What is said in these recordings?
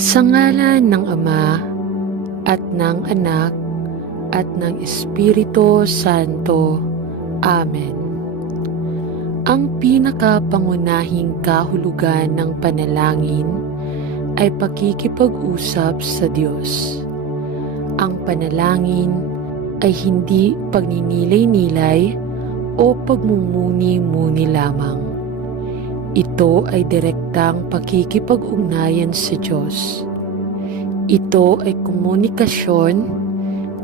Sa ngalan ng Ama, at ng Anak, at ng Espiritu Santo. Amen. Ang pinakapangunahing kahulugan ng panalangin ay pakikipag-usap sa Diyos. Ang panalangin ay hindi pagninilay-nilay o pagmumuni-muni lamang. Ito ay direktang pakikipag-ugnayan sa Diyos. Ito ay komunikasyon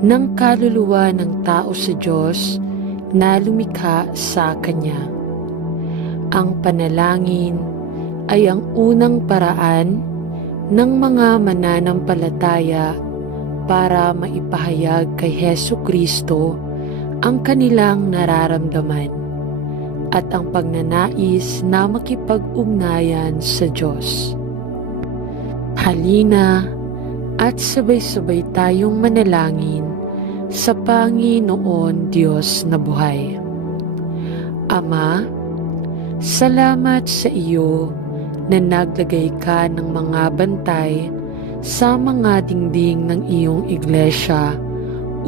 ng kaluluwa ng tao sa Diyos na lumikha sa Kanya. Ang panalangin ay ang unang paraan ng mga mananampalataya para maipahayag kay Hesukristo ang kanilang nararamdaman at ang pagnanais na makipag-ugnayan sa Diyos. Halina at sabay-sabay tayong manalangin sa Panginoon Diyos na buhay. Ama, salamat sa iyo na naglagay ka ng mga bantay sa mga dingding ng iyong iglesia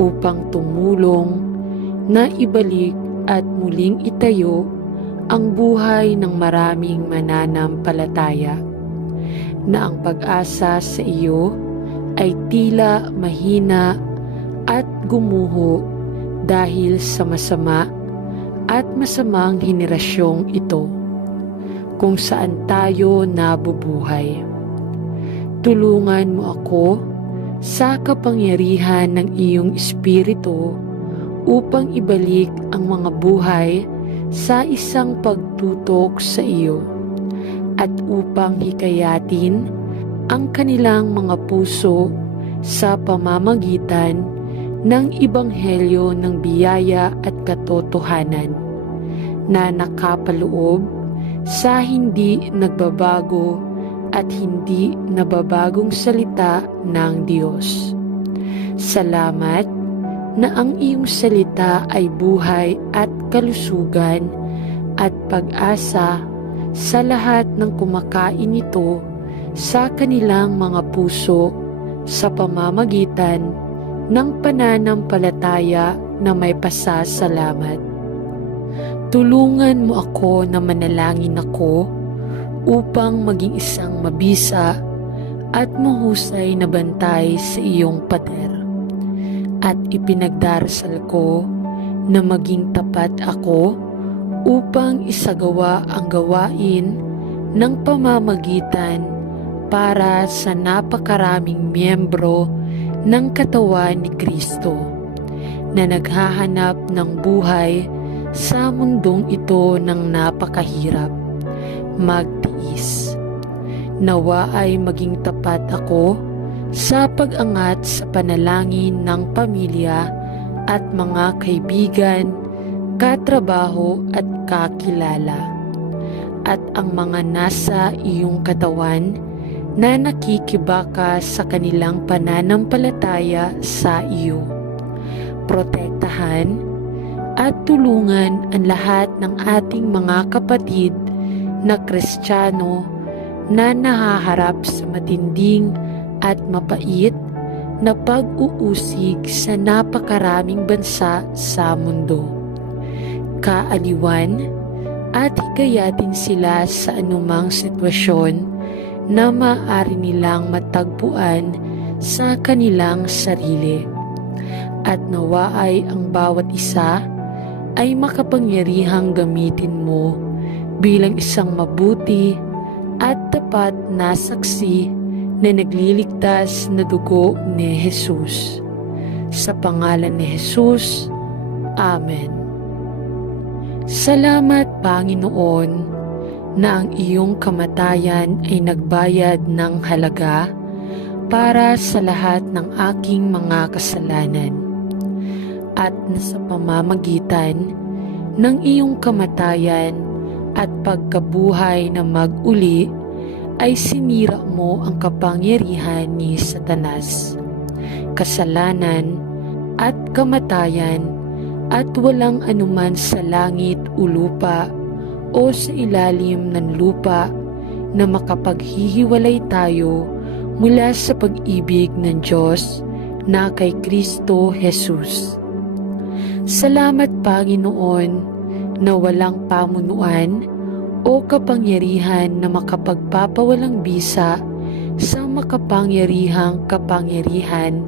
upang tumulong na ibalik at muling itayo ang buhay ng maraming mananampalataya, na ang pag-asa sa iyo ay tila mahina at gumuho dahil sa masama at masamang henerasyong ito, kung saan tayo nabubuhay. Tulungan mo ako sa kapangyarihan ng iyong Espiritu upang ibalik ang mga buhay sa isang pagtutok sa iyo at upang hikayatin ang kanilang mga puso sa pamamagitan ng Ebanghelyo ng biyaya at katotohanan na nakapaloob sa hindi nagbabago at hindi nababagong salita ng Diyos. Salamat na ang iyong salita ay buhay at kalusugan at pag-asa sa lahat ng kumakain nito sa kanilang mga puso sa pamamagitan ng pananampalataya na may pasasalamat. Tulungan mo ako na manalangin ako upang maging isang mabisa at mahusay na bantay sa iyong pader. At ipinagdarasal ko na maging tapat ako upang isagawa ang gawain ng pamamagitan para sa napakaraming miyembro ng katawan ni Kristo na naghahanap ng buhay sa mundong ito ng napakahirap. Magtiis. Nawa ay maging tapat ako sa pag-angat sa panalangin ng pamilya at mga kaibigan, katrabaho at kakilala, at ang mga nasa iyong katawan na nakikibaka sa kanilang pananampalataya sa iyo. Protektahan at tulungan ang lahat ng ating mga kapatid na Kristiyano na nahaharap sa matinding at mapait na pag-uusig sa napakaraming bansa sa mundo. Kaaliwan at hikayatin sila sa anumang sitwasyon na maaari nilang matagpuan sa kanilang sarili. At nawa ay ang bawat isa ay makapangyarihang gamitin mo bilang isang mabuti at tapat na saksi na nagliligtas na dugo ni Jesus. Sa pangalan ni Jesus, Amen. Salamat, Panginoon, na ang iyong kamatayan ay nagbayad ng halaga para sa lahat ng aking mga kasalanan, at na sa pamamagitan ng iyong kamatayan at pagkabuhay na mag-uli ay sinira mo ang kapangyarihan ni Satanas, kasalanan at kamatayan, at walang anuman sa langit o lupa o sa ilalim ng lupa na makapaghihiwalay tayo mula sa pag-ibig ng Diyos na kay Kristo Jesus. Salamat, Panginoon, na walang pamunuan o kapangyarihan na makapagpapawalang bisa sa makapangyarihang kapangyarihan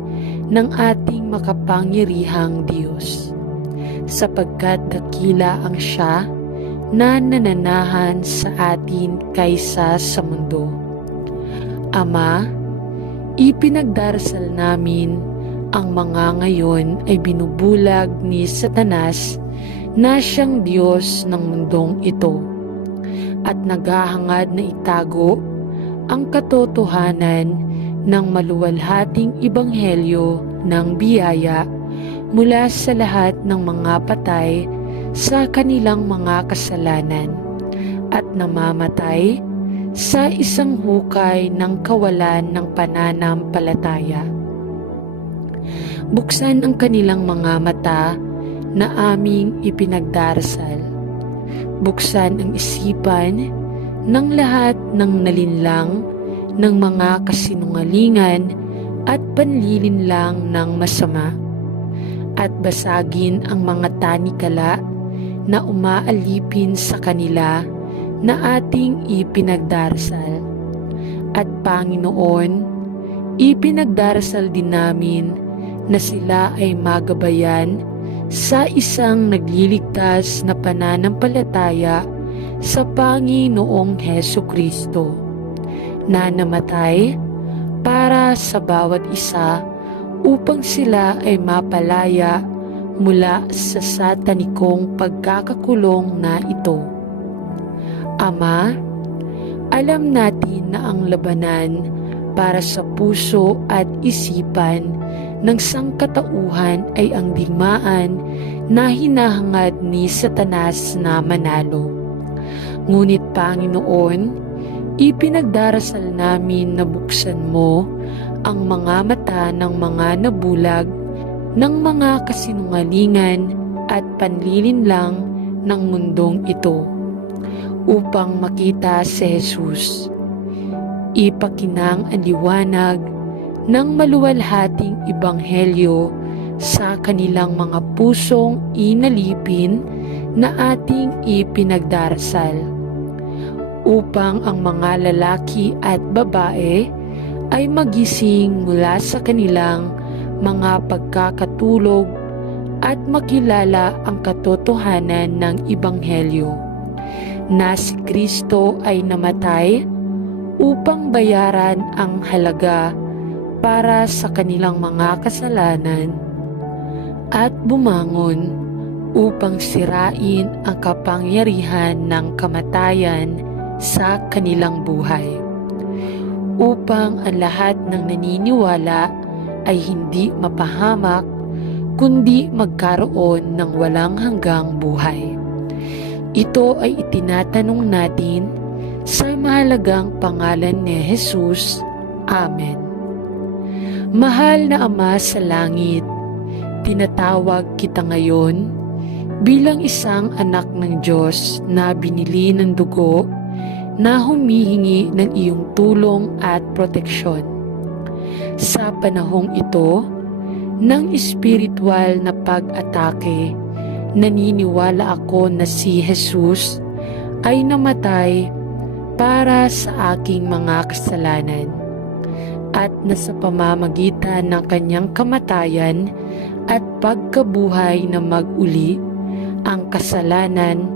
ng ating makapangyarihang Diyos, sapagkat dakila ang Siya na nananahan sa atin kaysa sa mundo. Ama, ipinagdarasal namin ang mga ngayon ay binubulag ni Satanas na siyang Diyos ng mundong ito at naghahangad na itago ang katotohanan ng maluwalhating ebanghelyo ng biyaya mula sa lahat ng mga patay sa kanilang mga kasalanan at namamatay sa isang hukay ng kawalan ng pananampalataya. Buksan ang kanilang mga mata na aming ipinagdarasal. Buksan ang isipan ng lahat ng nalinlang ng mga kasinungalingan at panlilinlang ng masama, at basagin ang mga tanikala na umaalipin sa kanila na ating ipinagdarasal. At Panginoon, ipinagdarasal din namin na sila ay magabayan sa isang nagliligtas na pananampalataya sa Panginoong Hesukristo, na namatay para sa bawat isa upang sila ay mapalaya mula sa satanikong pagkakakulong na ito. Ama, alam natin na ang labanan para sa puso at isipan ng sangkatauhan ay ang digmaan na hinahangad ni Satanas na manalo. Ngunit Panginoon, ipinagdarasal namin na buksan mo ang mga mata ng mga nabulag ng mga kasinungalingan at panlilinlang ng mundong ito, upang makita si Jesus. Ipakinang ang liwanag ng maluwalhating ebanghelyo sa kanilang mga pusong inalipin na ating ipinagdarasal, upang ang mga lalaki at babae ay magising mula sa kanilang mga pagkakatulog at makilala ang katotohanan ng ebanghelyo, na si Kristo ay namatay upang bayaran ang halaga para sa kanilang mga kasalanan at bumangon upang sirain ang kapangyarihan ng kamatayan sa kanilang buhay, upang ang lahat ng naniniwala ay hindi mapahamak kundi magkaroon ng walang hanggang buhay. Ito ay itinatanong natin sa mahalagang pangalan ni Jesus. Amen. Mahal na Ama sa langit, tinatawag kita ngayon bilang isang anak ng Diyos na binili ng dugo, na humihingi ng iyong tulong at proteksyon. Sa panahong ito ng espiritual na pag-atake, naniniwala ako na si Jesus ay namatay para sa aking mga kasalanan, at na sa pamamagitan ng kanyang kamatayan at pagkabuhay na mag-uli, ang kasalanan,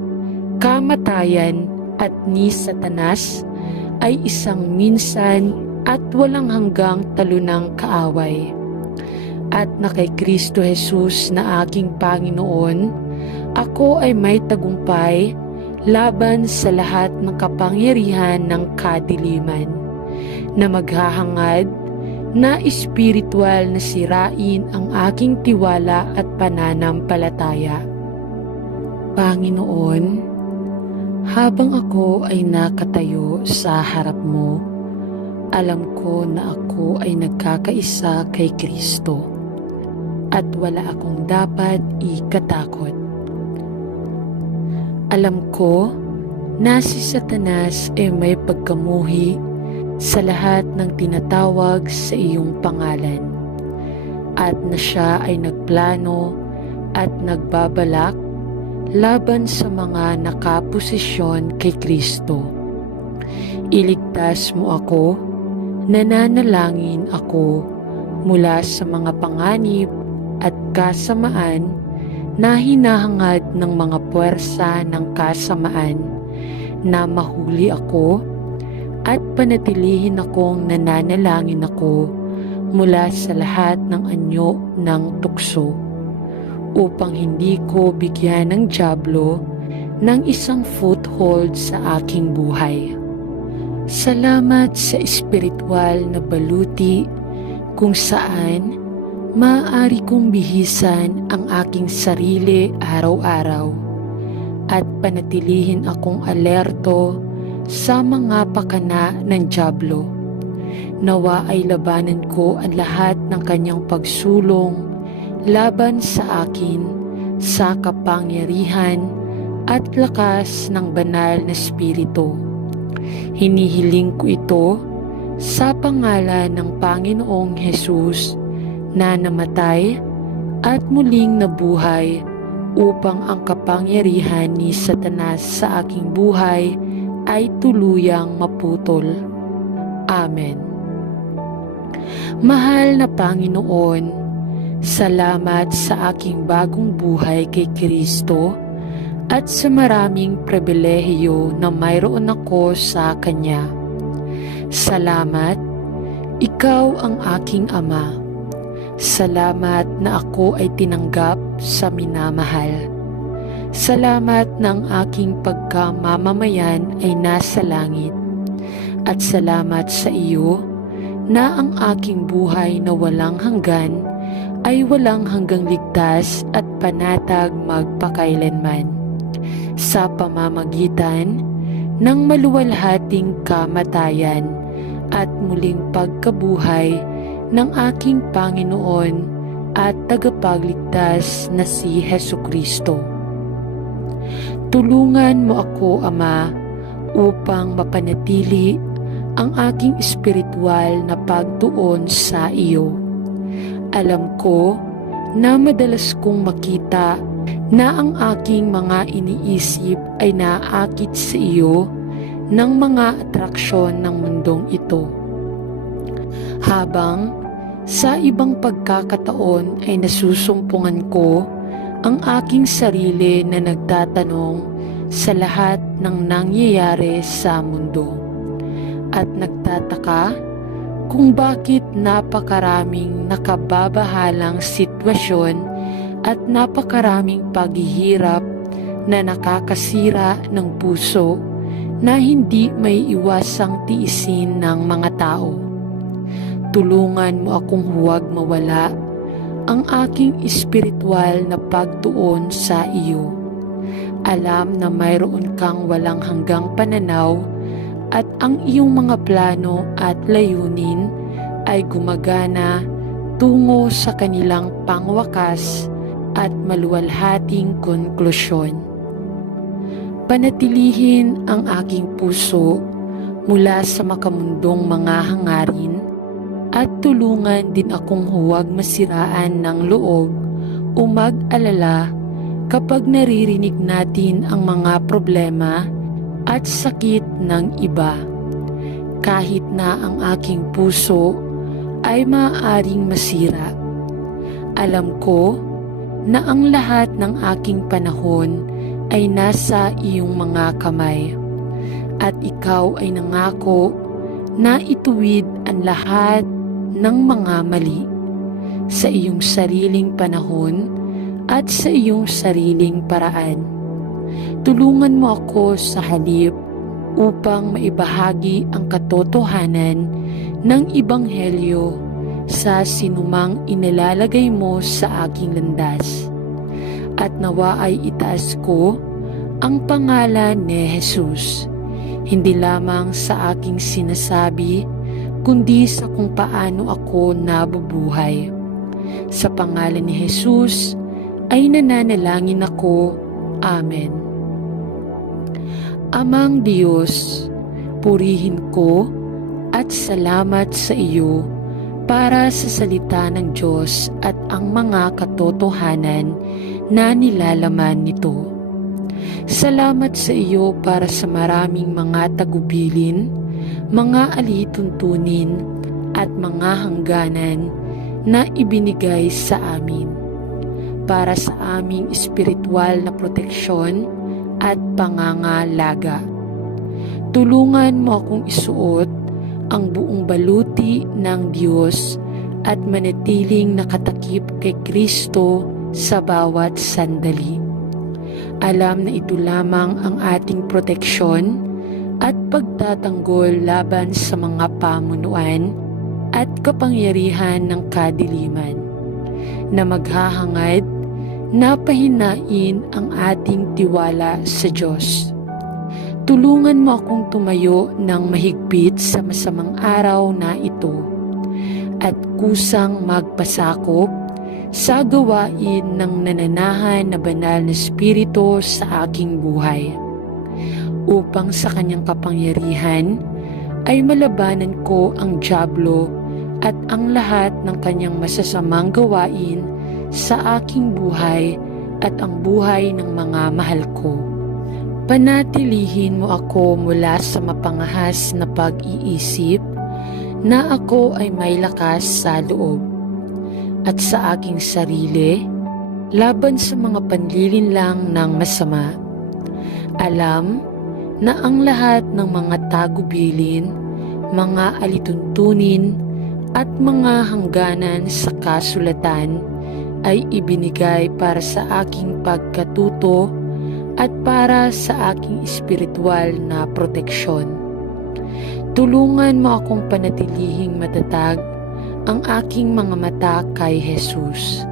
kamatayan at ni Satanas ay isang minsan at walang hanggang talunang kaaway. At na kay Kristo Jesus na aking Panginoon, ako ay may tagumpay laban sa lahat ng kapangyarihan ng kadiliman, na maghahangad na espiritual na sirain ang aking tiwala at pananampalataya. Panginoon, habang ako ay nakatayo sa harap mo, alam ko na ako ay nagkakaisa kay Kristo at wala akong dapat ikatakot. Alam ko na si Satanas ay may pagkamuhi sa lahat ng tinatawag sa iyong pangalan, at na siya ay nagplano at nagbabalak laban sa mga nakaposisyon kay Kristo. Iligtas mo ako, nananalangin ako mula sa mga panganib at kasamaan na hinahangad ng mga puwersa ng kasamaan, na mahuli ako at panatilihin akong nananalangin ako mula sa lahat ng anyo ng tukso, upang hindi ko bigyan ng dyablo ng isang foothold sa aking buhay. Salamat sa espiritual na baluti kung saan maaari kong bihisan ang aking sarili araw-araw at panatilihin akong alerto sa mga pakana ng dyablo. Nawa ay labanan ko ang lahat ng kanyang pagsulong laban sa akin sa kapangyarihan at lakas ng banal na Espiritu. Hinihiling ko ito sa pangalan ng Panginoong Hesus na namatay at muling nabuhay upang ang kapangyarihan ni Satanas sa aking buhay ay tuluyang maputol. Amen. Mahal na Panginoon, salamat sa aking bagong buhay kay Kristo at sa maraming pribilehiyo na mayroon ako sa Kanya. Salamat, Ikaw ang aking Ama. Salamat na ako ay tinanggap sa minamahal. Salamat na ang aking pagkamamamayan ay nasa langit. At salamat sa iyo na ang aking buhay na walang hanggan ay walang hanggang ligtas at panatag magpakailanman. Sa pamamagitan ng maluwalhating kamatayan at muling pagkabuhay ng aking Panginoon at tagapagligtas na si Hesukristo. Tulungan mo ako, Ama, upang mapanatili ang aking espiritual na pagtuon sa iyo. Alam ko na madalas kong makita na ang aking mga iniisip ay naaakit sa iyo ng mga atraksyon ng mundong ito. Habang sa ibang pagkakataon ay nasusumpungan ko ang aking sarili na nagtatanong sa lahat ng nangyayari sa mundo, at nagtataka kung bakit napakaraming nakababahalang sitwasyon at napakaraming paghihirap na nakakasira ng puso na hindi may iwasang tiisin ng mga tao. Tulungan mo akong huwag mawala ang aking espiritual na pagtuon sa iyo. Alam na mayroon kang walang hanggang pananaw at ang iyong mga plano at layunin ay gumagana tungo sa kanilang pangwakas at maluwalhating konklusyon. Panatilihin ang aking puso mula sa makamundong mga hangarin at tulungan din akong huwag masiraan ng loob o mag-alala kapag naririnig natin ang mga problema at sakit ng iba. Kahit na ang aking puso ay maaaring masira, alam ko na ang lahat ng aking panahon ay nasa iyong mga kamay, at ikaw ay nangako na ituwid ang lahat ng mga mali sa iyong sariling panahon at sa iyong sariling paraan. Tulungan mo ako sa halip upang maibahagi ang katotohanan ng Ebanghelyo sa sinumang inilalagay mo sa aking landas, at nawa ay itaas ko ang pangalan ni Jesus, hindi lamang sa aking sinasabi, kundi sa kung paano ako nabubuhay. Sa pangalan ni Jesus ay nananalangin ako. Amen. Amang Diyos, purihin ko at at salamat sa iyo para sa salita ng Diyos at ang mga katotohanan na nilalaman nito. Salamat sa iyo para sa maraming mga tagubilin, mga alituntunin at mga hangganan na ibinigay sa amin para sa aming espiritual na proteksyon at pangangalaga. Tulungan mo akong isuot ang buong baluti ng Diyos at manatiling nakatakip kay Kristo sa bawat sandali. Alam na ito lamang ang ating proteksyon at pagtatanggol laban sa mga pamunuan at kapangyarihan ng kadiliman na maghahangad na pahinain ang ating tiwala sa Diyos. Tulungan mo akong tumayo ng mahigpit sa masamang araw na ito at kusang magpasakop sa gawain ng nananahan na banal na Espiritu sa aking buhay, upang sa kanyang kapangyarihan ay malabanan ko ang dyablo at ang lahat ng kanyang masasamang gawain sa aking buhay at ang buhay ng mga mahal ko. Panatilihin mo ako mula sa mapangahas na pag-iisip na ako ay may lakas sa loob at sa aking sarili laban sa mga panlilinlang ng masama. Alam na ang lahat ng mga tagubilin, mga alituntunin at mga hangganan sa kasulatan ay ibinigay para sa aking pagkatuto at para sa aking espiritual na proteksyon. Tulungan mo akong panatilihing matatag ang aking mga mata kay Jesus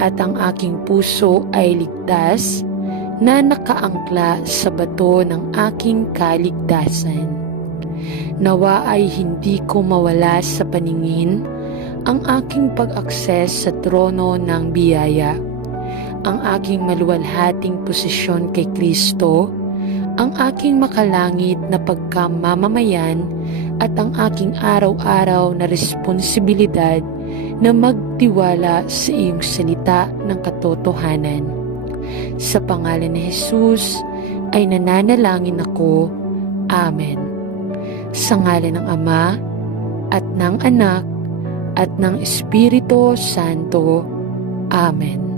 at ang aking puso ay ligtas na nakaangkla sa bato ng aking kaligtasan. Nawa ay hindi ko mawala sa paningin ang aking pag-akses sa trono ng biyaya, ang aking maluwalhating posisyon kay Kristo, ang aking makalangit na pagkamamamayan at ang aking araw-araw na responsibilidad na magtiwala sa iyong salita ng katotohanan. Sa pangalan ni Jesus ay nananalangin ako. Amen. Sa ngalan ng Ama at ng Anak at ng Espiritu Santo. Amen.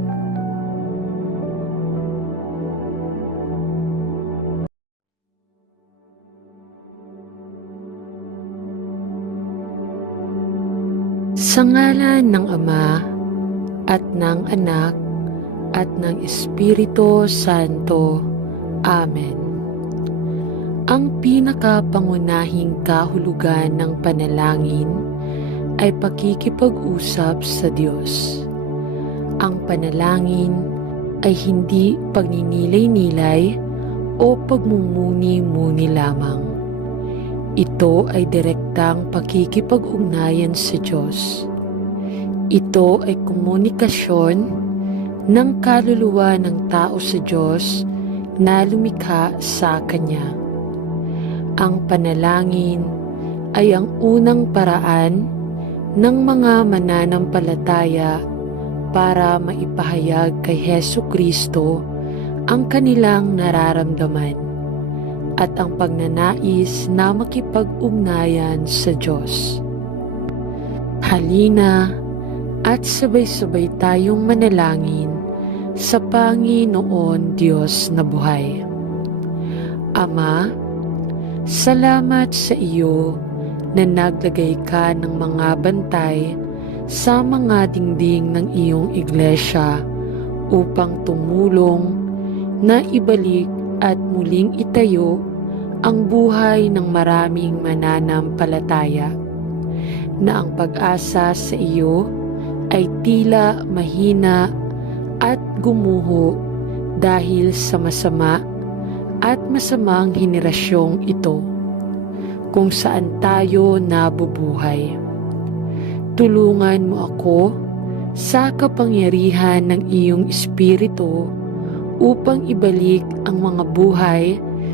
Sa ngalan ng Ama at ng Anak at ng Espiritu Santo. Amen. Ang pinakapangunahing kahulugan ng panalangin ay pakikipag-usap sa Diyos. Ang panalangin ay hindi pagninilay-nilay o pagmumuni-muni lamang. Ito ay direktang pakikipag-ugnayan sa Diyos. Ito ay komunikasyon ng kaluluwa ng tao sa Diyos na lumikha sa Kanya. Ang panalangin ay ang unang paraan ng mga mananampalataya para maipahayag kay Hesukristo ang kanilang nararamdaman at ang pagnanais na makipag-ugnayan sa Diyos. Halina at sabay-sabay tayong manalangin sa Panginoon Diyos na buhay. Ama, salamat sa iyo na naglagay ka ng mga bantay sa mga dingding ng iyong iglesia upang tumulong na ibalik at muling itayo ang buhay ng maraming mananampalataya na ang pag-asa sa iyo ay tila mahina at gumuho dahil sa masama at masamang henerasyong ito kung saan tayo nabubuhay. Tulungan mo ako sa kapangyarihan ng iyong Espiritu upang ibalik ang mga buhay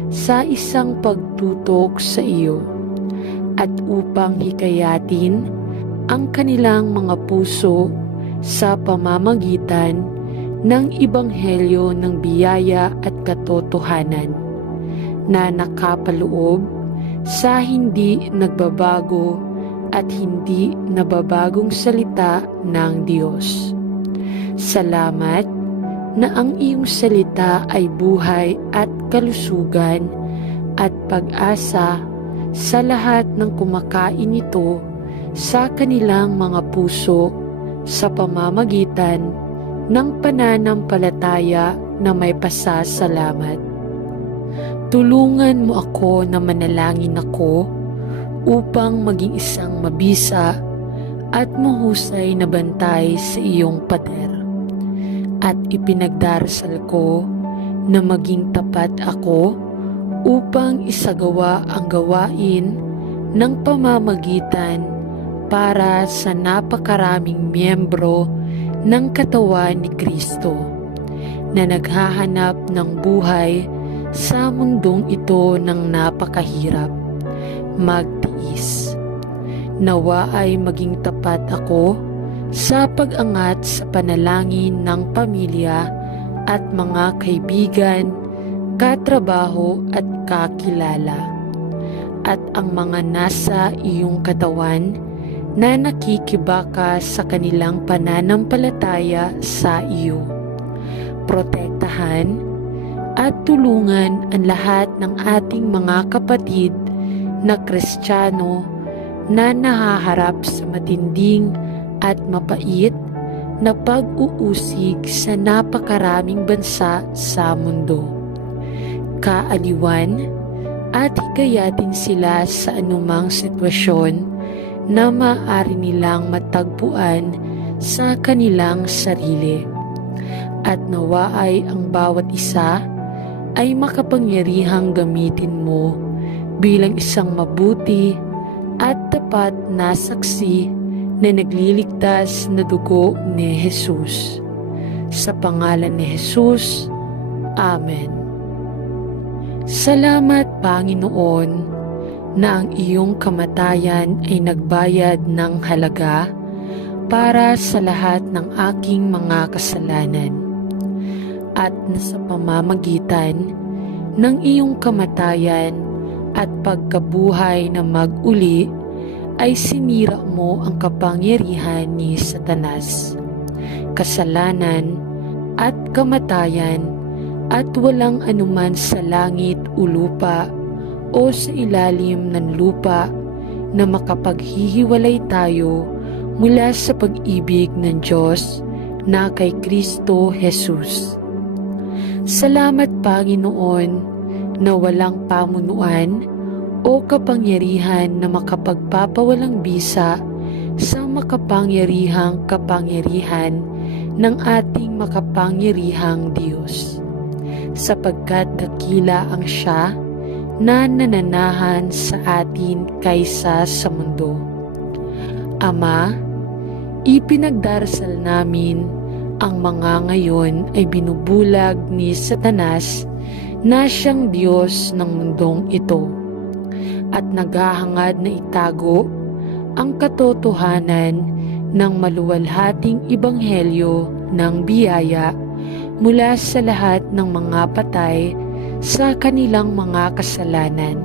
sa isang pagtutok sa iyo at upang hikayatin ang kanilang mga puso sa pamamagitan ng Ebanghelyo ng biyaya at katotohanan na nakapaloob sa hindi nagbabago at hindi nababagong salita ng Diyos. Salamat na ang iyong salita ay buhay at kalusugan at pag-asa sa lahat ng kumakain nito sa kanilang mga puso sa pamamagitan ng pananampalataya na may pasasalamat. Tulungan mo ako na manalangin ako upang maging isang mabisa at mahusay na bantay sa iyong pader. At ipinagdarasal ko na maging tapat ako upang isagawa ang gawain ng pamamagitan para sa napakaraming miyembro ng katawan ni Kristo na naghahanap ng buhay sa mundong ito ng napakahirap. Magtiis. Nawa ay maging tapat ako sa pag-angat sa panalangin ng pamilya at mga kaibigan, katrabaho at kakilala, at ang mga nasa iyong katawan na nakikibaka sa kanilang pananampalataya sa iyo. Protektahan at tulungan ang lahat ng ating mga kapatid na Kristiyano na nahaharap sa matinding at mapait na pag-uusig sa napakaraming bansa sa mundo. Kaaliwan at hikayatin sila sa anumang sitwasyon na maaari nilang matagpuan sa kanilang sarili. At nawa ay ang bawat isa ay makapangyarihang gamitin mo bilang isang mabuti at tapat na saksi na nagliligtas na dugo ni Jesus. Sa pangalan ni Jesus, Amen. Salamat, Panginoon, na ang iyong kamatayan ay nagbayad ng halaga para sa lahat ng aking mga kasalanan, at na sa pamamagitan ng iyong kamatayan at pagkabuhay na mag-uli ay sinira mo ang kapangyarihan ni Satanas, kasalanan at kamatayan, at walang anuman sa langit o lupa o sa ilalim ng lupa na makapaghihiwalay tayo mula sa pag-ibig ng Diyos na kay Kristo Jesus. Salamat, Panginoon, na walang pamunuan o kapangyarihan na makapagpapawalang bisa sa makapangyarihang kapangyarihan ng ating makapangyarihang Diyos, sapagkat dakila ang Siya na nananahan sa atin kaysa sa mundo. Ama, ipinagdarasal namin ang mga ngayon ay binubulag ni Satanas na siyang Diyos ng mundong ito at naghahangad na itago ang katotohanan ng maluwalhating ebanghelyo ng biyaya mula sa lahat ng mga patay sa kanilang mga kasalanan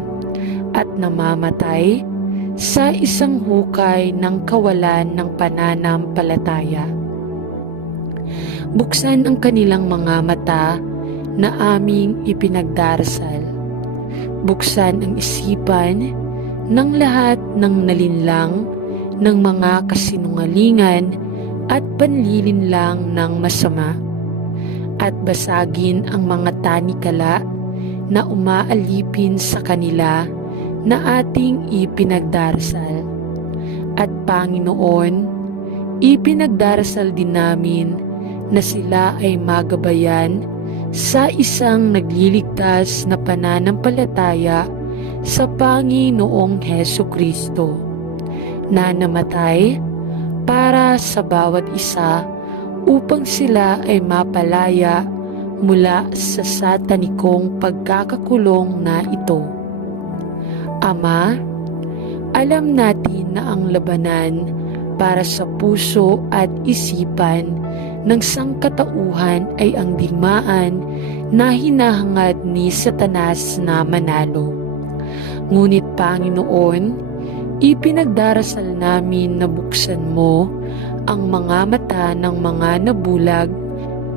at namamatay sa isang hukay ng kawalan ng pananampalataya. Buksan ang kanilang mga mata na aming ipinagdarasal. Buksan ang isipan ng lahat ng nalinlang ng mga kasinungalingan at panlilinlang ng masama, at basagin ang mga tanikala na umaalipin sa kanila na ating ipinagdarasal. At Panginoon, ipinagdarasal din namin na sila ay magabayan sa isang nagliligtas na pananampalataya sa Panginoong Hesukristo, na namatay para sa bawat isa upang sila ay mapalaya mula sa satanikong pagkakakulong na ito. Ama, Alam natin na ang labanan para sa puso at isipan ng sangkatauhan ay ang digmaan na hinahangad ni Satanas na manalo. Ngunit Panginoon, ipinagdarasal namin na buksan mo ang mga mata ng mga nabulag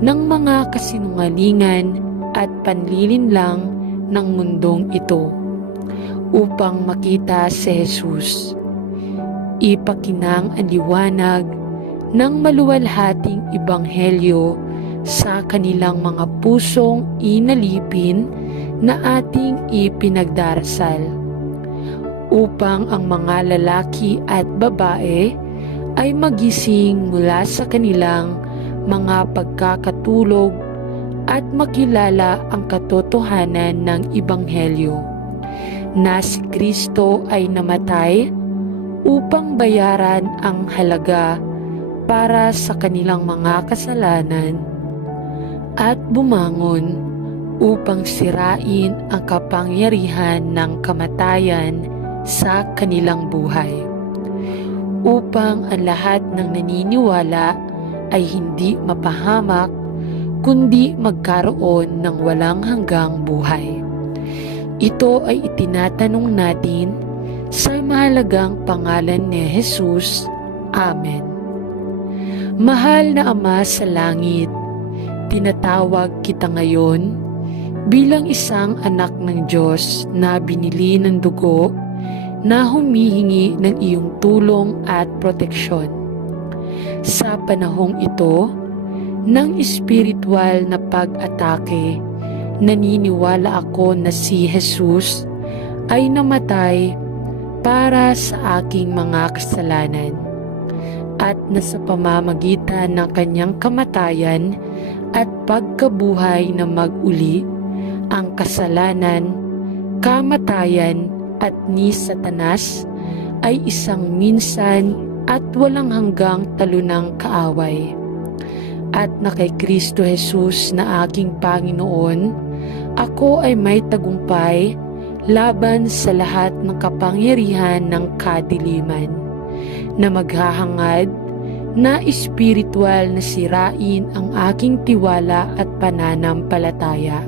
ng mga kasinungalingan at panlilinlang ng mundong ito upang makita si Jesus. Ipakinang ang liwanag ng maluwalhating ebanghelyo sa kanilang mga pusong inalipin na ating ipinagdarasal, upang ang mga lalaki at babae ay magising mula sa kanilang mga pagkakatulog at makilala ang katotohanan ng ebanghelyo na si Kristo ay namatay upang bayaran ang halaga para sa kanilang mga kasalanan at bumangon upang sirain ang kapangyarihan ng kamatayan sa kanilang buhay, upang ang lahat ng naniniwala ay hindi mapahamak kundi magkaroon ng walang hanggang buhay. Ito ay itinatanong natin sa mahalagang pangalan ni Jesus. Amen. Mahal na Ama sa langit, tinatawag kita ngayon bilang isang anak ng Diyos na binili ng dugo na humihingi ng iyong tulong at proteksyon. Sa panahong ito ng espiritual na pag-atake, naniniwala ako na si Jesus ay namatay para sa aking mga kasalanan at na sa pamamagitan ng kanyang kamatayan at pagkabuhay na mag-uli, ang kasalanan, kamatayan at ni Satanas ay isang minsan at walang hanggang talunang kaaway. At na kay Kristo Jesus na aking Panginoon, ako ay may tagumpay laban sa lahat ng kapangyarihan ng kadiliman na maghahangad na espiritual na sirain ang aking tiwala at pananampalataya.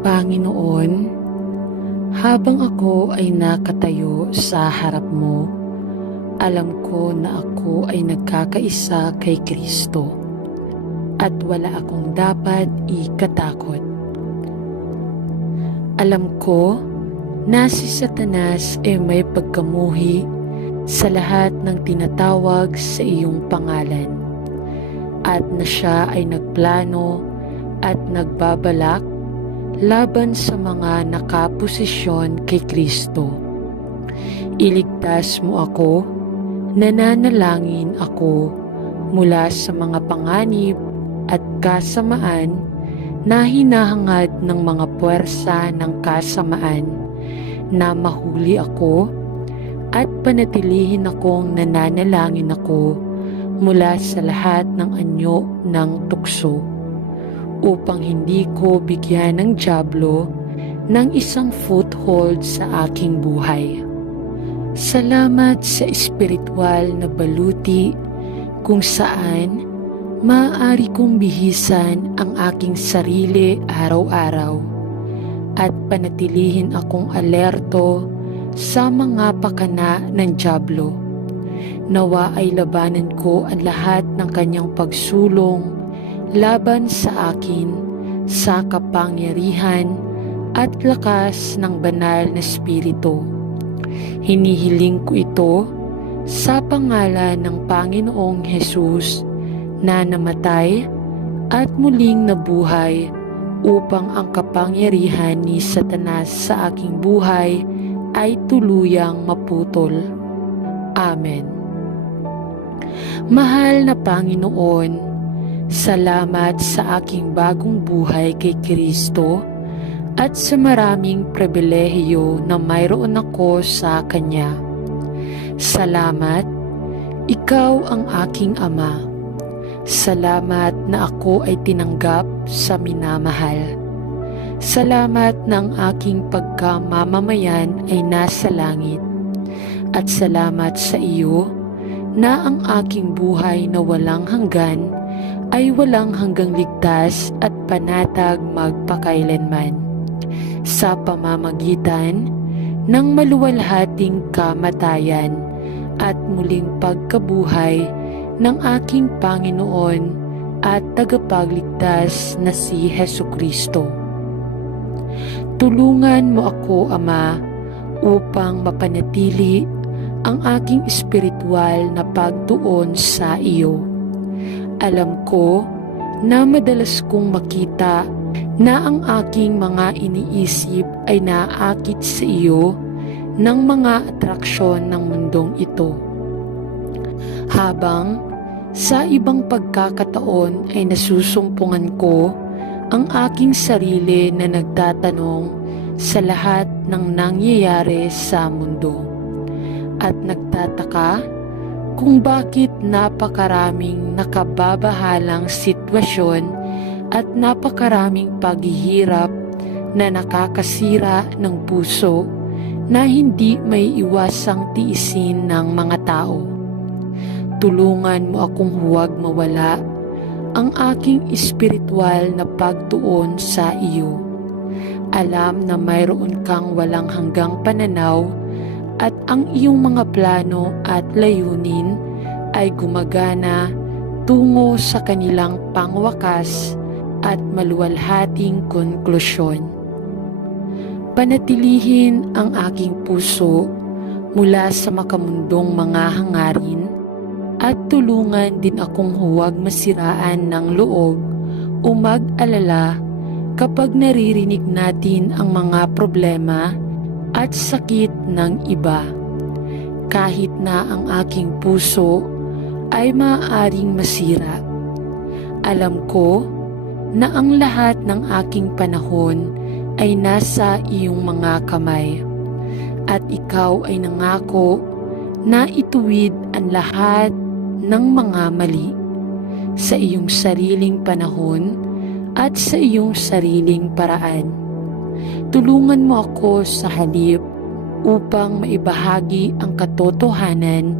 Panginoon, habang ako ay nakatayo sa harap mo, alam ko na ako ay nagkakaisa kay Kristo at wala akong dapat ikatakot. Alam ko na si Satanas ay may pagkamuhi sa lahat ng tinatawag sa iyong pangalan at na siya ay nagplano at nagbabalak laban sa mga nakaposisyon kay Kristo. Iligtas mo ako, nananalangin ako mula sa mga panganib at kasamaan na hinahangad ng mga puwersa ng kasamaan na mahuli ako at panatilihin akong nananalangin ako mula sa lahat ng anyo ng tukso upang hindi ko bigyan ng dyablo ng isang foothold sa aking buhay. Salamat sa espiritual na baluti kung saan maaari kong bihisan ang aking sarili araw-araw at panatilihin akong alerto sa mga pakana ng dyablo. Nawa ay labanan ko ang lahat ng kanyang pagsulong laban sa akin sa kapangyarihan at lakas ng banal na espiritu. Hinihiling ko ito sa pangalan ng Panginoong Jesus na namatay at muling nabuhay upang ang kapangyarihan ni Satanas sa aking buhay ay tuluyang maputol. Amen. Mahal na Panginoon, salamat sa aking bagong buhay kay Kristo at sa maraming pribilehiyo na mayroon ako sa Kanya. Salamat, Ikaw ang aking Ama. Salamat na ako ay tinanggap sa minamahal. Salamat na ang aking pagkamamamayan ay nasa langit. At salamat sa iyo na ang aking buhay na walang hanggan ay walang hanggang ligtas at panatag magpakailanman. Sa pamamagitan ng maluwalhating kamatayan at muling pagkabuhay ng aking Panginoon at tagapagligtas na si Hesukristo. Tulungan mo ako, Ama, upang mapanatili ang aking espiritual na pagtuon sa iyo. Alam ko na madalas kong makita na ang aking mga iniisip ay naaakit sa iyo ng mga atraksyon ng mundong ito. Habang sa ibang pagkakataon ay nasusumpungan ko ang aking sarili na nagtatanong sa lahat ng nangyayari sa mundo. At nagtataka kung bakit napakaraming nakababahalang sitwasyon at napakaraming paghihirap na nakakasira ng puso na hindi may iwasang tiisin ng mga tao. Tulungan mo akong huwag mawala ang aking espiritual na pagtuon sa iyo. Alam na mayroon kang walang hanggang pananaw at ang iyong mga plano at layunin ay gumagana tungo sa kanilang pangwakas at maluwalhating konklusyon. Panatilihin ang aking puso mula sa makamundong mga hangarin at tulungan din akong huwag masiraan ng loob o mag-alala kapag naririnig natin ang mga problema at sakit ng iba. Kahit na ang aking puso ay maaaring masira. Alam ko na ang lahat ng aking panahon ay nasa iyong mga kamay at ikaw ay nangako na ituwid ang lahat ng mga mali sa iyong sariling panahon at sa iyong sariling paraan. Tulungan mo ako sa halip upang maibahagi ang katotohanan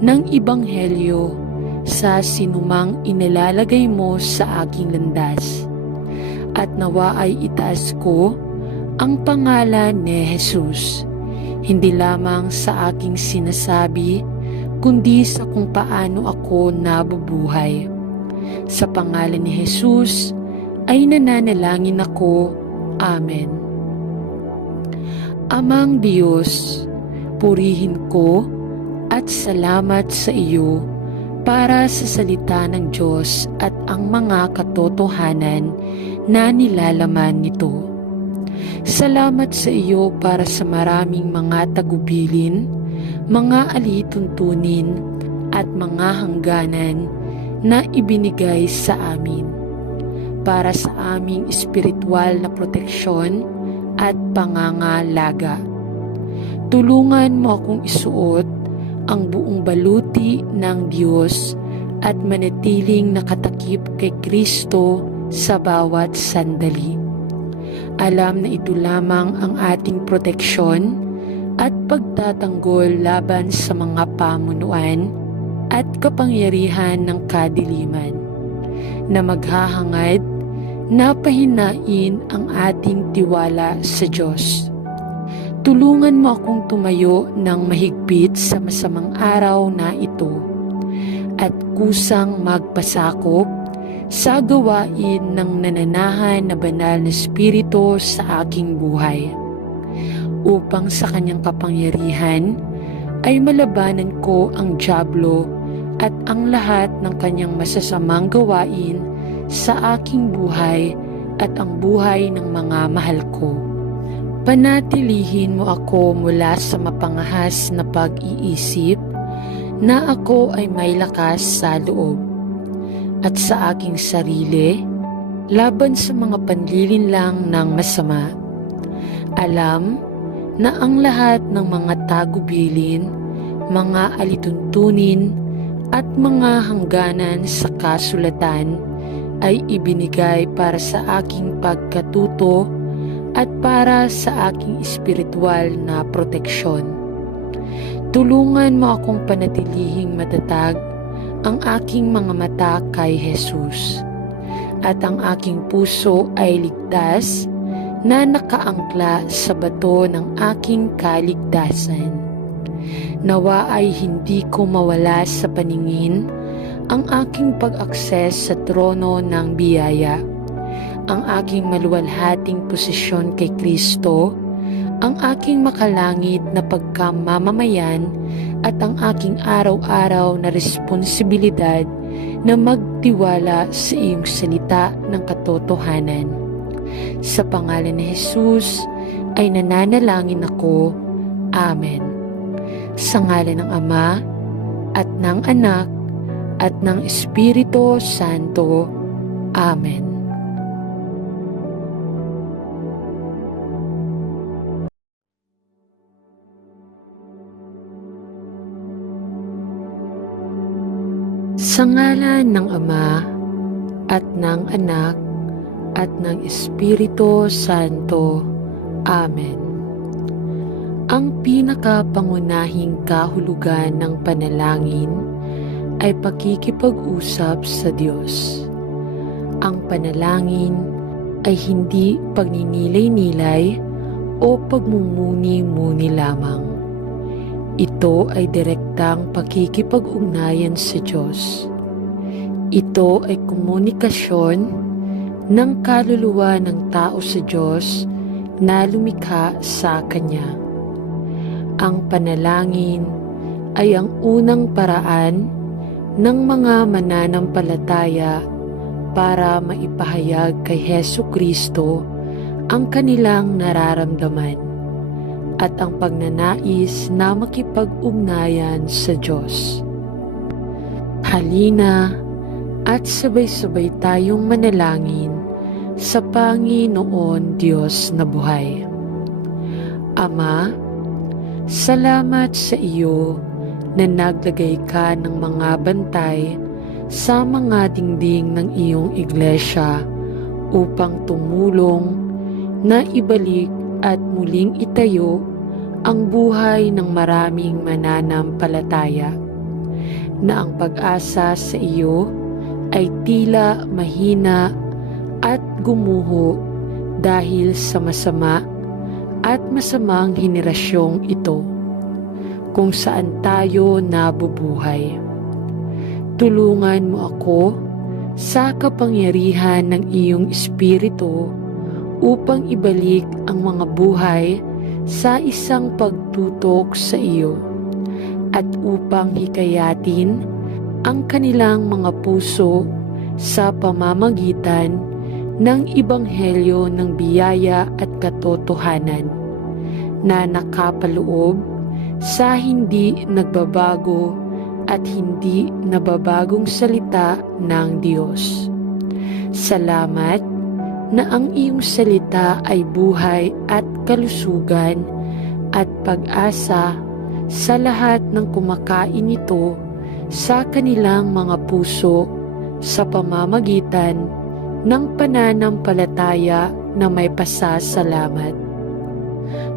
ng Ebanghelyo sa sinumang inilalagay mo sa aking landas. At nawa ay itaas ko ang pangalan ni Jesus, hindi lamang sa aking sinasabi, kundi sa kung paano ako nabubuhay. Sa pangalan ni Jesus ay nananalangin ako. Amen. Amang Diyos, purihin ko at salamat sa iyo para sa salita ng Diyos at ang mga katotohanan na nilalaman nito. Salamat sa iyo para sa maraming mga tagubilin, mga alituntunin at mga hangganan na ibinigay sa amin para sa aming espiritual na proteksyon at pangangalaga. Tulungan mo akong isuot ang buong baluti ng Diyos at manatiling nakatakip kay Kristo sa bawat sandali. Alam na ito lamang ang ating proteksyon at pagtatanggol laban sa mga pamunuan at kapangyarihan ng kadiliman na maghahangad na pahinain ang ating tiwala sa Diyos. Tulungan mo akong tumayo ng mahigpit sa masamang araw na ito at kusang magpasakop sa gawain ng nananahan na banal na Espiritu sa aking buhay, upang sa kanyang kapangyarihan ay malabanan ko ang dyablo at ang lahat ng kanyang masasamang gawain sa aking buhay at ang buhay ng mga mahal ko. Panatilihin mo ako mula sa mapangahas na pag-iisip na ako ay may lakas sa loob at sa aking sarili laban sa mga panlilinlang ng masama. Alam na ang lahat ng mga tagubilin, mga alituntunin at mga hangganan sa kasulatan ay ibinigay para sa aking pagkatuto at para sa aking espiritual na proteksyon. Tulungan mo akong panatilihing matatag ang aking mga mata kay Jesus at ang aking puso ay ligtas na nakaangkla sa bato ng aking kaligtasan. Nawa ay hindi ko mawala sa paningin ang aking pag-akses sa trono ng biyaya, ang aking maluwalhating posisyon kay Kristo, ang aking makalangit na pagkamamamayan at ang aking araw-araw na responsibilidad na magtiwala sa iyong salita ng katotohanan. Sa pangalan ni Jesus ay nananalangin ako. Amen. Sa ngalan ng Ama at ng Anak at ng Espiritu Santo. Amen. Sa ngalan ng Ama at ng Anak at ng Espiritu Santo. Amen. Ang pinakapangunahing kahulugan ng panalangin ay pakikipag-usap sa Diyos. Ang panalangin ay hindi pagninilay-nilay o pagmumuni-muni lamang. Ito ay direktang pakikipag-ugnayan sa Diyos. Ito ay komunikasyon ng kaluluwa ng tao sa Diyos na lumikha sa Kanya. Ang panalangin ay ang unang paraan ng mga mananampalataya para maipahayag kay Hesukristo ang kanilang nararamdaman at ang pagnanais na makipag-ugnayan sa Diyos. Halina at sabay-sabay tayong manalangin sa Panginoon Diyos na buhay. Ama, salamat sa iyo na naglagay ka ng mga bantay sa mga dingding ng iyong iglesia upang tumulong na ibalik at muling itayo ang buhay ng maraming mananampalataya na ang pag-asa sa iyo ay tila mahina at gumuho dahil sa masama at masamang henerasyong ito kung saan tayo nabubuhay. Tulungan mo ako sa kapangyarihan ng iyong Espiritu upang ibalik ang mga buhay sa isang pagtutok sa iyo at upang hikayatin ang kanilang mga puso sa pamamagitan ng Ebanghelyo ng biyaya at katotohanan na nakapaloob sa hindi nagbabago at hindi nababagong salita ng Diyos. Salamat na ang iyong salita ay buhay at kalusugan at pag-asa sa lahat ng kumakain nito sa kanilang mga puso sa pamamagitan ng pananampalataya na may pasasalamat.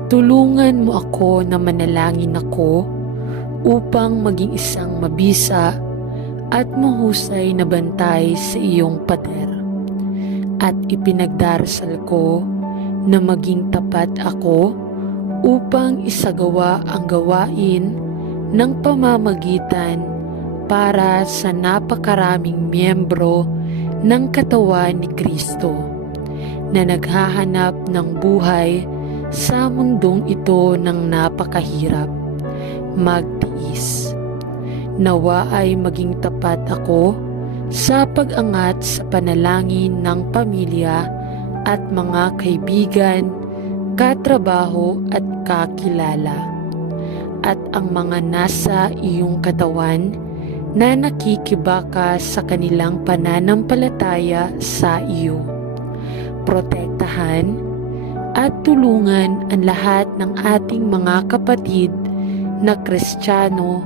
Tulungan mo ako na manalangin ako upang maging isang mabisa at mahusay na bantay sa iyong pader. At ipinagdarasal ko na maging tapat ako upang isagawa ang gawain ng pamamagitan para sa napakaraming miyembro ng katawan ni Kristo na naghahanap ng buhay sa mundong ito ng napakahirap. Magtiis. Nawa ay maging tapat ako sa pag-angat sa panalangin ng pamilya at mga kaibigan, katrabaho at kakilala, at ang mga nasa iyong katawan na nakikibaka sa kanilang pananampalataya sa iyo. Protektahan at tulungan ang lahat ng ating mga kapatid na Kristiyano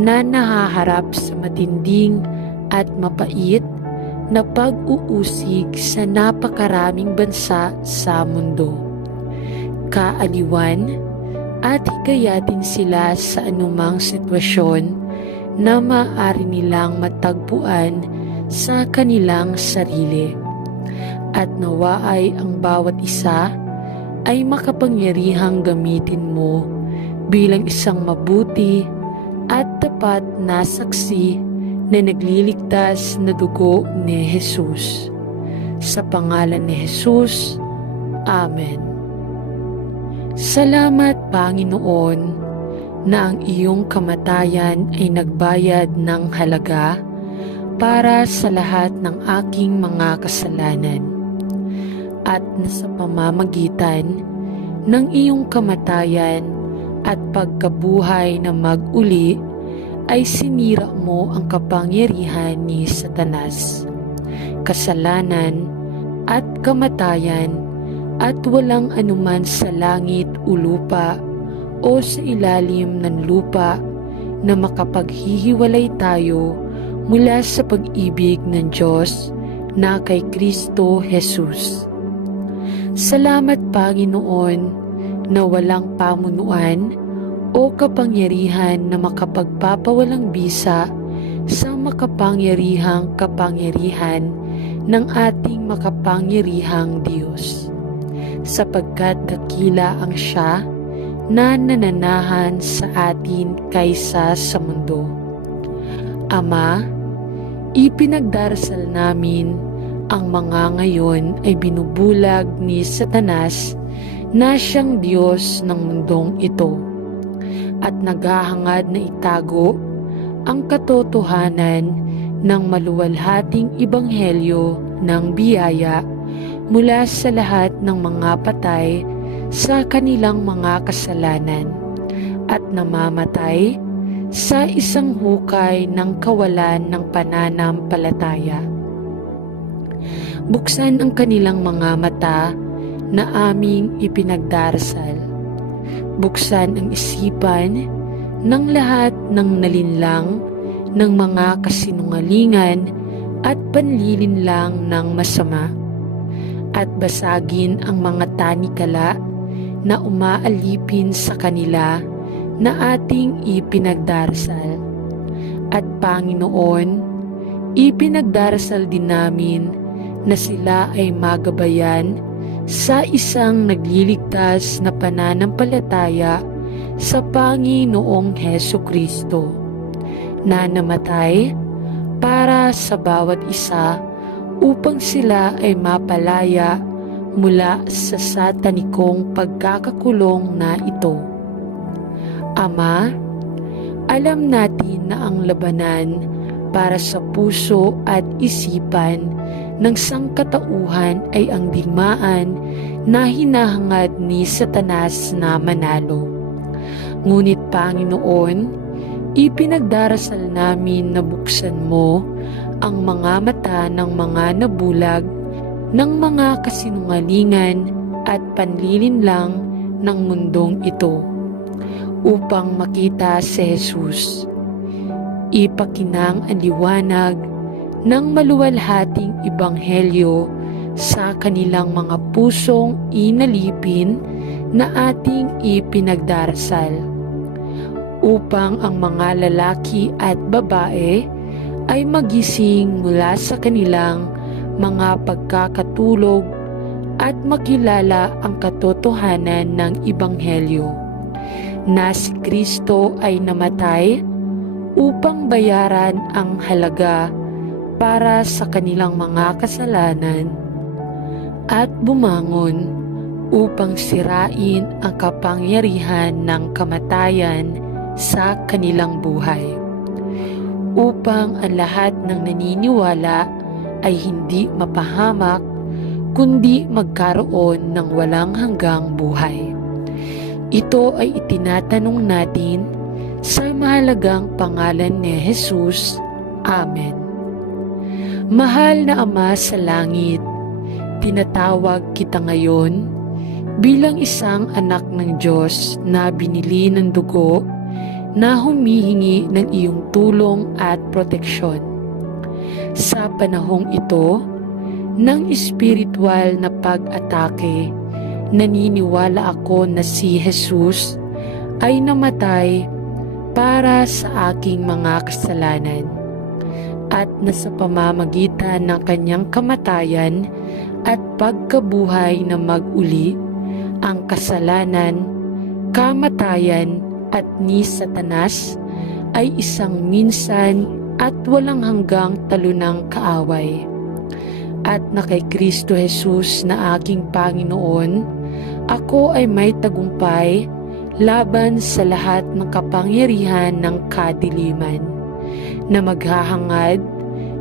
na nahaharap sa matinding at mapait na pag-uusig sa napakaraming bansa sa mundo. Kaaliwan at hikayatin sila sa anumang sitwasyon na maaari nilang matagpuan sa kanilang sarili. At nawaay ang bawat isa ay makapangyarihang gamitin mo bilang isang mabuti at tapat na saksi na nagliligtas na dugo ni Jesus. Sa pangalan ni Jesus, Amen. Salamat, Panginoon, na ang iyong kamatayan ay nagbayad ng halaga para sa lahat ng aking mga kasalanan, at na sa pamamagitan ng iyong kamatayan at pagkabuhay na mag-uli ay sinira mo ang kapangyarihan ni Satanas, kasalanan at kamatayan, at walang anuman sa langit o lupa o sa ilalim ng lupa na makapaghihiwalay tayo mula sa pag-ibig ng Diyos na kay Kristo Jesus. Salamat, Panginoon, na walang pamunuan o kapangyarihan na makapagpapawalang bisa sa makapangyarihang kapangyarihan ng ating makapangyarihang Diyos, sapagkat dakila ang Siya na nananahan sa atin kaysa sa mundo. Ama, ipinagdarasal namin ang mga ngayon ay binubulag ni Satanas na siyang Diyos ng mundong ito at naghahangad na itago ang katotohanan ng maluwalhating ebanghelyo ng biyaya mula sa lahat ng mga patay sa kanilang mga kasalanan at namamatay sa isang hukay ng kawalan ng pananampalataya. Buksan ang kanilang mga mata na aming ipinagdarasal. Buksan ang isipan ng lahat ng nalinlang ng mga kasinungalingan at panlilinlang ng masama, at basagin ang mga tanikala na umaalipin sa kanila na ating ipinagdarasal. At Panginoon, ipinagdarasal din namin na sila ay magabayan sa isang nagliligtas na pananampalataya sa Panginoong Hesukristo, na namatay para sa bawat isa upang sila ay mapalaya mula sa satanikong pagkakakulong na ito. Ama, alam natin na ang labanan para sa puso at isipan ng sangkatauhan ay ang digmaan na hinahangad ni Satanas na manalo. Ngunit Panginoon, ipinagdarasal namin na buksan mo ang mga mata ng mga nabulag ng mga kasinungalingan at panlilinlang ng mundong ito, upang makita si Jesus. Ipakinang ang liwanag ng maluwalhating ebanghelyo sa kanilang mga pusong inalipin na ating ipinagdarasal, upang ang mga lalaki at babae ay magising mula sa kanilang mga pagkakatulog at makilala ang katotohanan ng ebanghelyo, na si Kristo ay namatay upang bayaran ang halaga para sa kanilang mga kasalanan at bumangon upang sirain ang kapangyarihan ng kamatayan sa kanilang buhay, upang ang lahat ng naniniwala ay hindi mapahamak kundi magkaroon ng walang hanggang buhay. Ito ay itinatanong natin sa mahalagang pangalan ni Jesus. Amen. Mahal na Ama sa langit, tinatawag kita ngayon bilang isang anak ng Diyos na binili ng dugo, na humihingi ng iyong tulong at proteksyon. Sa panahong ito ng espiritual na pag-atake, naniniwala ako na si Jesus ay namatay para sa aking mga kasalanan, at na sa pamamagitan ng kanyang kamatayan at pagkabuhay na mag-uli, ang kasalanan, kamatayan at ni Satanas ay isang minsan at walang hanggang talunang kaaway. At na kay Kristo Jesus na aking Panginoon, ako ay may tagumpay laban sa lahat ng kapangyarihan ng kadiliman na maghahangad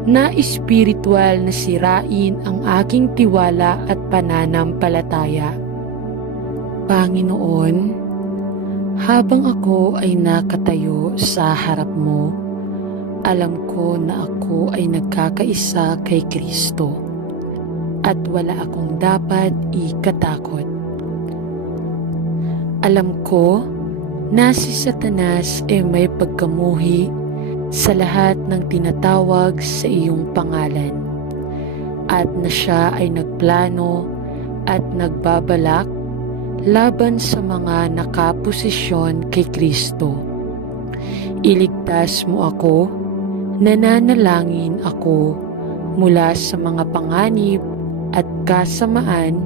na espiritual na sirain ang aking tiwala at pananampalataya. Panginoon, habang ako ay nakatayo sa harap mo, alam ko na ako ay nagkakaisa kay Kristo at wala akong dapat ikatakot. Alam ko na si Satanas ay may pagkamuhi sa lahat ng tinatawag sa iyong pangalan, at na siya ay nagplano at nagbabalak laban sa mga nakaposisyon kay Kristo. Iligtas mo ako, nananalangin ako mula sa mga panganib at kasamaan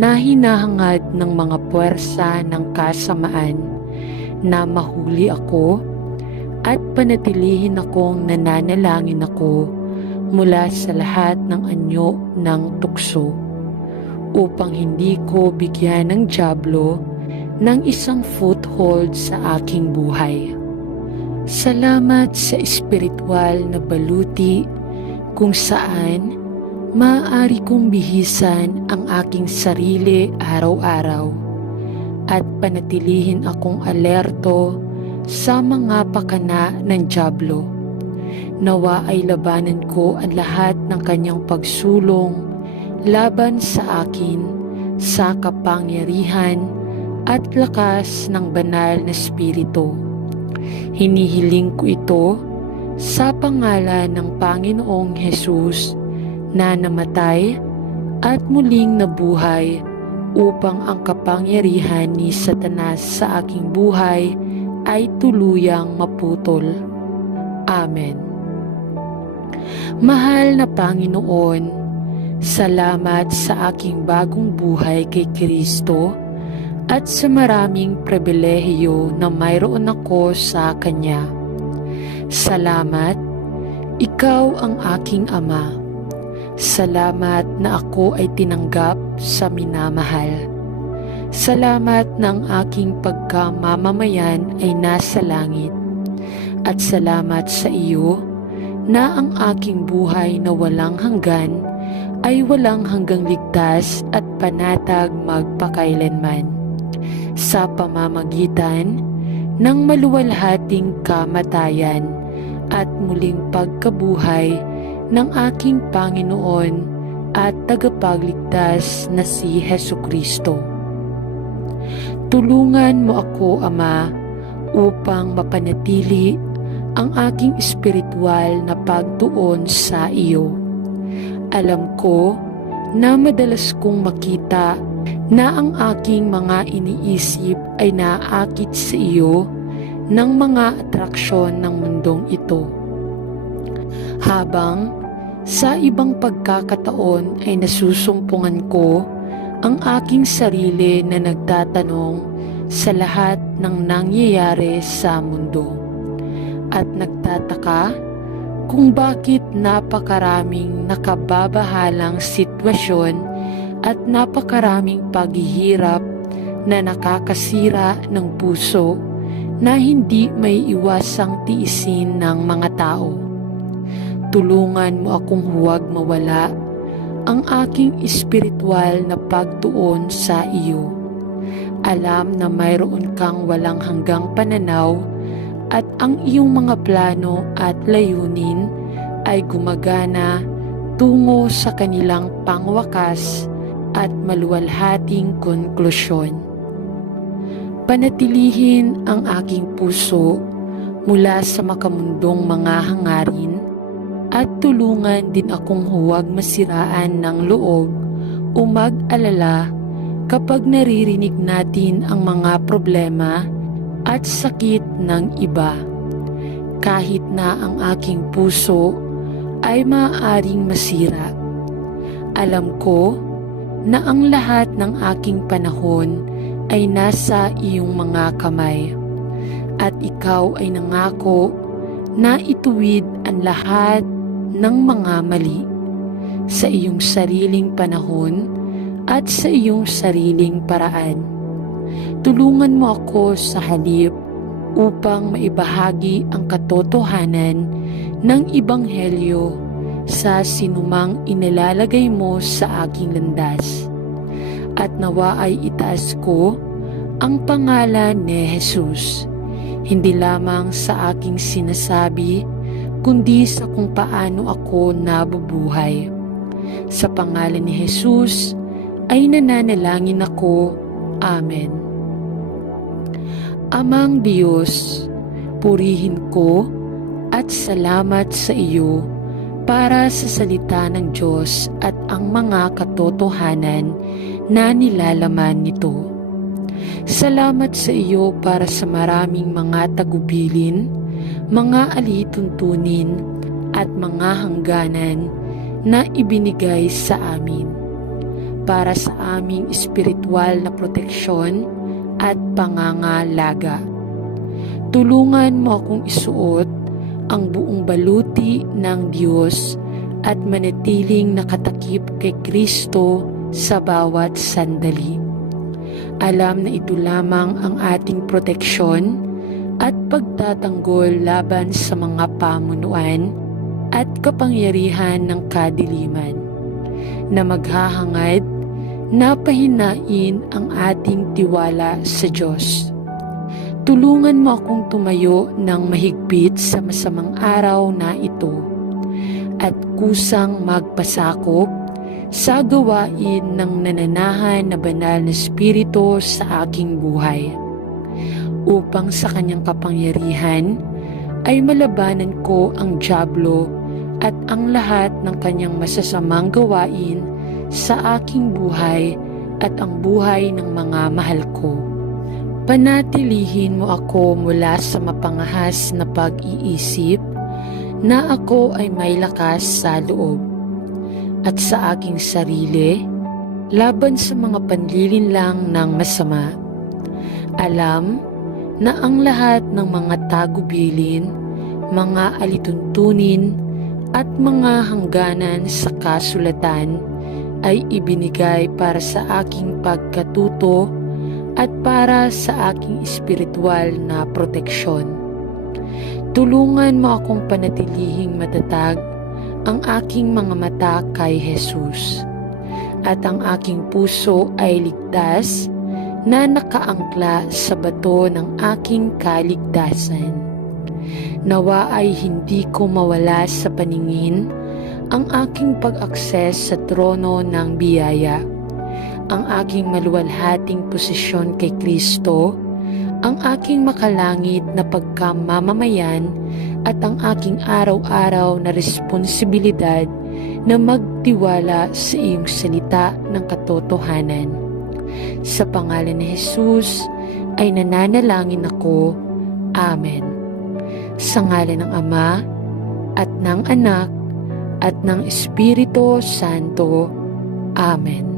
na hinahangad ng mga puwersa ng kasamaan, na mahuli ako at panatilihin akong nananalangin ako mula sa lahat ng anyo ng tukso, upang hindi ko bigyan ng dyablo ng isang foothold sa aking buhay. Salamat sa espiritual na baluti kung saan maaari kong bihisan ang aking sarili araw-araw at panatilihin akong alerto sa mga pakana ng dyablo. Nawa ay labanan ko ang lahat ng kanyang pagsulong laban sa akin sa kapangyarihan at lakas ng banal na Espiritu. Hinihiling ko ito sa pangalan ng Panginoong Hesus na namatay at muling nabuhay upang ang kapangyarihan ni Satanas sa aking buhay ay tuluyang maputol. Amen. Mahal na Panginoon, salamat sa aking bagong buhay kay Kristo at sa maraming pribilehiyo na mayroon ako sa Kanya. Salamat, Ikaw ang aking Ama. Salamat na ako ay tinanggap sa minamahal. Salamat na ang aking pagkamamamayan ay nasa langit. At salamat sa iyo na ang aking buhay na walang hanggan ay walang hanggang ligtas at panatag magpakailanman. Sa pamamagitan ng maluwalhating kamatayan at muling pagkabuhay ng aking Panginoon at tagapagligtas na si Hesukristo. Tulungan mo ako, Ama, upang mapanatili ang aking espiritual na pagtuon sa iyo. Alam ko na madalas kong makita na ang aking mga iniisip ay naaakit sa iyo ng mga atraksyon ng mundong ito. Habang sa ibang pagkakataon ay nasusumpungan ko ang aking sarili na nagtatanong sa lahat ng nangyayari sa mundo at nagtataka kung bakit napakaraming nakababahalang sitwasyon at napakaraming paghihirap na nakakasira ng puso na hindi may iwasang tiisin ng mga tao. Tulungan mo akong huwag mawala ang aking espiritual na pagtuon sa iyo. Alam na mayroon kang walang hanggang pananaw at ang iyong mga plano at layunin ay gumagana tungo sa kanilang pangwakas at maluwalhating konklusyon. Panatilihin ang aking puso mula sa makamundong mga hangarin at tulungan din akong huwag masiraan ng loob o mag-alala kapag naririnig natin ang mga problema at sakit ng iba. Kahit na ang aking puso ay maaaring masira, alam ko na ang lahat ng aking panahon ay nasa iyong mga kamay, at ikaw ay nangako na ituwid ang lahat ng mga mali sa iyong sariling panahon at sa iyong sariling paraan. Tulungan mo ako sa halip upang maibahagi ang katotohanan ng Ebanghelyo sa sinumang inilalagay mo sa aking landas. At nawa ay itaas ko ang pangalan ni Jesus, hindi lamang sa aking sinasabi, kundi sa kung paano ako nabubuhay. Sa pangalan ni Jesus ay nananalangin ako. Amen. Amang Diyos, purihin ko at salamat sa iyo para sa salita ng Diyos at ang mga katotohanan na nilalaman nito. Salamat sa iyo para sa maraming mga tagubilin, mga alituntunin at mga hangganan na ibinigay sa amin para sa aming espiritual na proteksyon at pangangalaga. Tulungan mo akong isuot ang buong baluti ng Diyos at manatiling nakatakip kay Kristo sa bawat sandali. Alam na ito lamang ang ating proteksyon at pagtatanggol laban sa mga pamunuan at kapangyarihan ng kadiliman na maghahangad na pahinain ang ating tiwala sa Diyos. Tulungan mo akong tumayo ng mahigpit sa masamang araw na ito at kusang magpasakop sa gawain ng nananahan na banal na Espiritu sa aking buhay, upang sa kanyang kapangyarihan ay malabanan ko ang dyablo at ang lahat ng kanyang masasamang gawain sa aking buhay at ang buhay ng mga mahal ko. Panatilihin mo ako mula sa mapangahas na pag-iisip na ako ay may lakas sa loob at sa aking sarili laban sa mga panlilinlang ng masama. Alam na ang lahat ng mga tagubilin, mga alituntunin at mga hangganan sa kasulatan ay ibinigay para sa aking pagkatuto at para sa aking espiritual na proteksyon. Tulungan mo akong panatilihing matatag ang aking mga mata kay Jesus, at ang aking puso ay ligtas na nakaangkla sa bato ng aking kaligtasan. Nawa ay hindi ko mawala sa paningin ang aking pag-akses sa trono ng biyaya, ang aking maluwalhating posisyon kay Kristo, ang aking makalangit na pagkamamamayan at ang aking araw-araw na responsibilidad na magtiwala sa iyong salita ng katotohanan. Sa pangalan ni Jesus ay nananalangin ako. Amen. Sa ngalan ng Ama at ng Anak at ng Espiritu Santo. Amen.